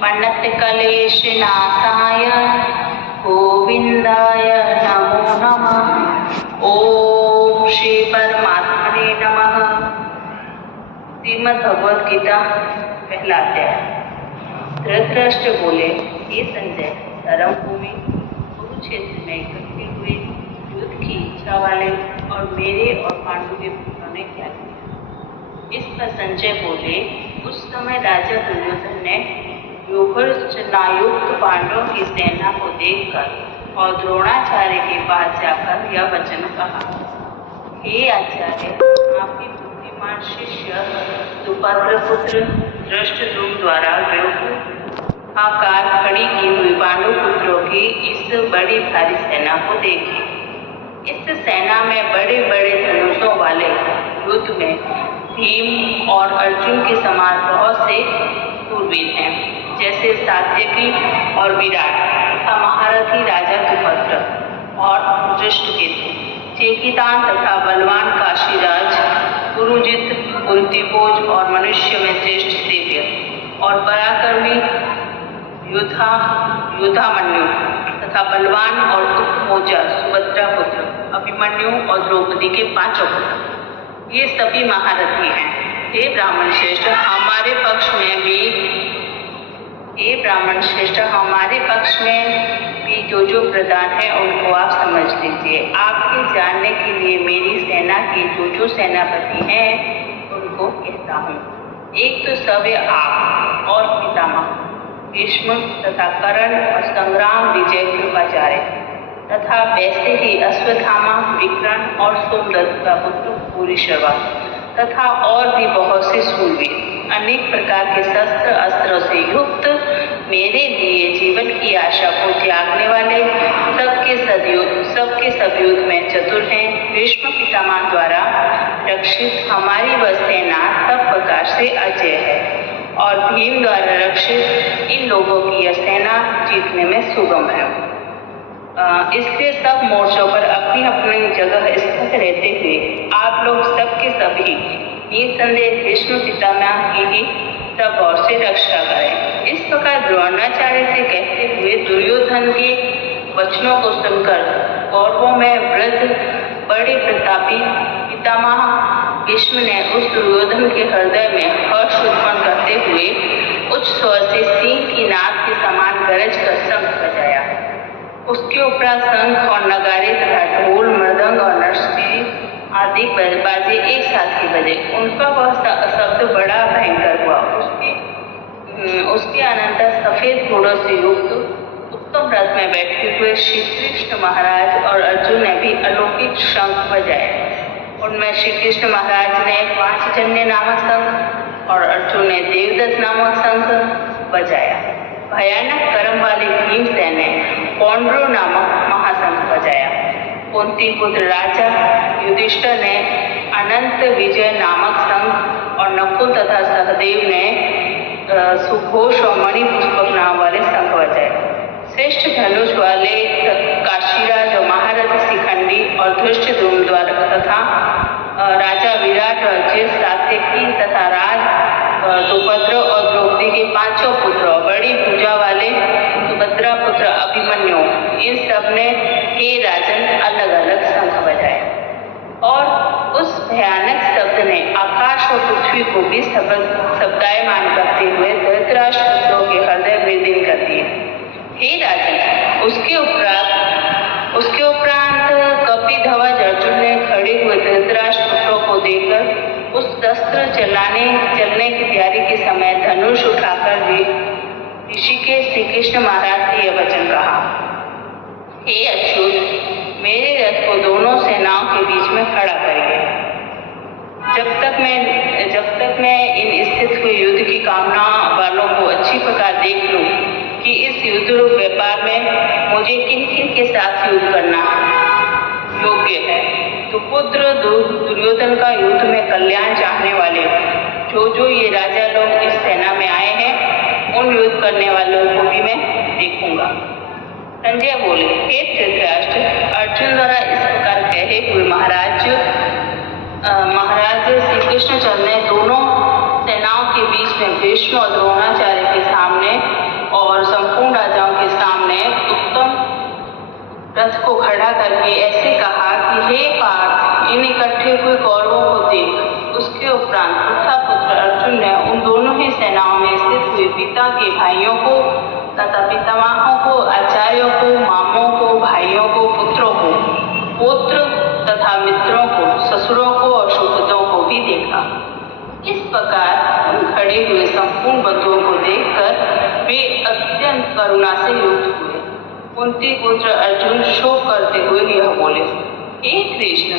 प्रणतक्लेशनाशाय गोविंदाय नमो नमः। ओम श्री परमात्मने नमः। श्रीमद् भगवद गीता पहला अध्याय। धृतराष्ट्र बोले, हे संजय, धर्म भूमि कुरुक्षेत्र में इकट्ठे हुए युद्ध की इच्छा वाले और मेरे और पांडु के पुत्रों ने क्या किया। इस पर संजय बोले, उस समय राजा दुर्योधन ने व्यूहरचनायुक्त पांडवों की सेना को देखकर और द्रोणाचार्य के पास जाकर यह वचन कहा, हे आचार्य, आपके बुद्धिमान शिष्य सुभद्र पुत्र धृष्टद्युम्न द्वारा व्यूहाकार खड़ी की हुई पांडु पुत्रों की इस बड़ी भारी सेना को देखिए। इस सेना में बड़े बड़े धनुषों वाले युद्ध में भीम और अर्जुन के समान बहुत से शूरवीर हैं, जैसे सात्यकी और विराट तथा महारथी राजा सुभद्र और धृष्टकेतु, चेकितान तथा बलवान काशीराज, कुरुजित, कुंतीभोज और मनुष्य में श्रेष्ठ सेव्य और पराक्रमी युद्धामन्यु तथा बलवान और उत्तमोजा सुभद्रा पुत्र अभिमन्यु और द्रौपदी के पांचों पुत्र, ये सभी महारथी हैं। हे ब्राह्मण श्रेष्ठ, हमारे पक्ष में भी जो प्रधान है उनको आप समझ लीजिए। आपके जानने के लिए मेरी सेना के जो सेनापति हैं उनको कहता हूँ। एक तो सव्य आप और पितामह भीष्म तथा कर्ण और संग्राम विजय कृपाचार्य तथा वैसे ही अश्वत्थामा, विकर्ण और सोमदत्त का पुत्र भूरिश्रवा तथा और भी बहुत से शूरवीर अनेक प्रकार के शस्त्र अस्त्रों से युक्त, मेरे लिए जीवन की आशा को त्यागने वाले, सबके सब युद्ध में चतुर हैं। भीष्म पितामह द्वारा रक्षित हमारी वह सेना सब प्रकार से अजय है और भीम द्वारा रक्षित इन लोगों की यह सेना जीतने में सुगम है। इसलिए सब मोर्चों पर अपनी अपनी जगह स्थित रहते हुए आप लोग सबके सभी निसंदेह भीष्म पितामह की ही सब ओर से रक्षा करें। इस प्रकार द्रोणाचार्य से कहते हुए दुर्योधन के वचनों को सुनकर कौरवों में वृद्ध बड़े प्रतापी पितामह भीष्म ने उस दुर्योधन के हृदय में हर्ष उत्पन्न करते हुए उच्च स्वर से सिंह की नाद के समान गरज कर शंख बजाया। उसके उपरांत शंख और नगारे तथा ढोल, मृदंग और नरसिंह आदि बाजे एक साथ ही बजे। उनका वह शब्द बड़ा भयंकर हुआ। उसके अनंतर सफेद घोड़ों से युक्त उत्तम रथ में बैठे हुए श्री कृष्ण महाराज और अर्जुन ने भी अलौकिक शंख बजाए। उनमें श्री कृष्ण महाराज ने पांचजन्य नामक शंख और अर्जुन ने देवदत्त नामक शंख बजाया। भयानक कर्म वाले भीमसेन ने पौंड्रो नामक महाशंख बजाया। कुंती पुत्र राजा युधिष्ठिर ने अनंत विजय नामक शंख और नकुल तथा सहदेव ने सुघोष और मणि पुष्पक नाम वाले शंख बजाए। श्रेष्ठ धनुष वाले काशीराज और महारथी शिखंडी और धृष्टद्युम्न द्वारा तथा राजा विराट और जिस सात्यकी तथा राज सुभद्र और द्रौपदी के पांचों पुत्र और बड़ी भुजा वाले सुभद्रा पुत्र अभिमन्यु, इन सब ने हे राजन अलग अलग शंख बजाए। और उस भयानक शब्द ने आकाश और पृथ्वी को भी शब्दायमान करते हुए धृतराष्ट्र पुत्रों के हृदय विदीर्ण कर दिए। हे राजन, उसके उपरांत कपिध्वज अर्जुन ने खड़े हुए धृतराष्ट्र पुत्रों को देखकर उस शस्त्र चलने की तैयारी के समय धनुष उठाकर ऋषिकेश श्री कृष्ण महाराज से यह वचन कहा, हे अच्युत, मेरे रथ को दोनों सेनाओं के बीच में खड़ा करिए। जब तक मैं इन स्थित हुए युद्ध की कामना वालों को अच्छी प्रकार देख लूं कि इस युद्ध रूप व्यापार में मुझे किन किन के साथ युद्ध करना योग्य है, तो पुत्र दुर्योधन का युद्ध में कल्याण चाहने वाले जो ये राजा लोग इस सेना में आए हैं, उन युद्ध करने वालों को भी मैं देखूंगा। संजय बोले, हे धृतराष्ट्र, अर्जुन द्वारा इस प्रकार कहे हुए महाराज श्री कृष्णचंद्र ने दोनों सेनाओं के बीच में भीष्म और द्रोणाचार्य के सामने रथ को खड़ा करके ऐसे कहा कि हे पार्थ, इन इकट्ठे हुए कौरवों को देख। उसके उपरांत पुत्र अर्जुन ने उन दोनों ही सेनाओं में स्थित हुए पिता के भाइयों को तथा पितामहों को, आचार्यों को, मामों को, भाइयों को, पुत्रों को, पौत्र तथा मित्रों को, ससुरों को और सुहृदों को भी देखा। इस प्रकार उन खड़े हुए संपूर्ण बंधुओं को देखकर वे अत्यंत करुणा से युक्त हुए। कुंती पुत्र अर्जुन शोक करते हुए यह बोले, हे कृष्ण,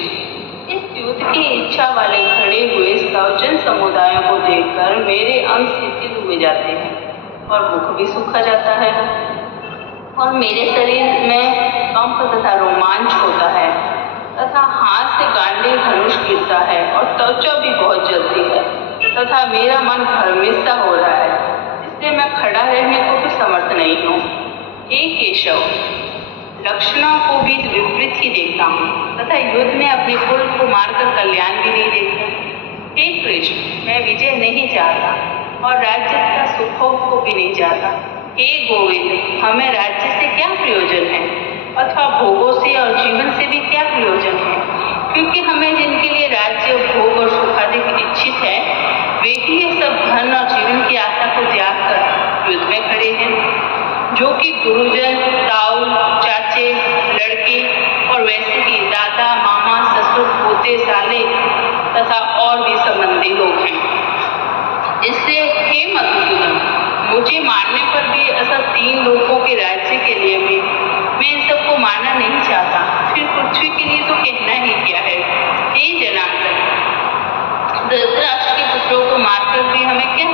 इस युद्ध की इच्छा वाले खड़े हुए सौजन समुदायों को देखकर मेरे अंग शिथिल हुए जाते हैं और मुख भी सूखा जाता है और मेरे शरीर में कंप तथा रोमांच होता है तथा हाथ से गांडीव धनुष गिरता है और त्वचा भी बहुत जलती है तथा मेरा मन भ्रमित सा हो रहा है, इसलिए मैं खड़ा रहने को भी समर्थ नहीं हूँ। हे केशव, लक्षणों को भी विपरीत ही देखता हूँ तथा युद्ध में अपने कुल को मारकर कल्याण भी नहीं देखता। हे कृष्ण, मैं विजय नहीं चाहता और राज्य तथा सुखों को भी नहीं चाहता। हे गोविंद, हमें राज्य से क्या प्रयोजन है अथवा भोगों से और जीवन से भी क्या प्रयोजन है, क्योंकि हमें जिनके लिए राज्य, भोग और सुखादि इच्छित है वे ही ये सब धन और जीवन की आशा को त्याग कर युद्ध में खड़े हैं, जो कि गुरुजन, ताऊ, चाचे, लड़के और वैसे ही दादा, मामा, ससुर, पोते, साले तथा और भी संबंधी लोग हैं। इसलिए हे मधुसूदन, मुझे मारने पर भी ऐसा 3 लोगों के राज्य के लिए भी मैं इन सबको मारना नहीं चाहता, फिर पृथ्वी के लिए तो कहना ही क्या है। हे जनार्दन, धृतराष्ट्र के पुत्रों को मारकर भी हमें क्या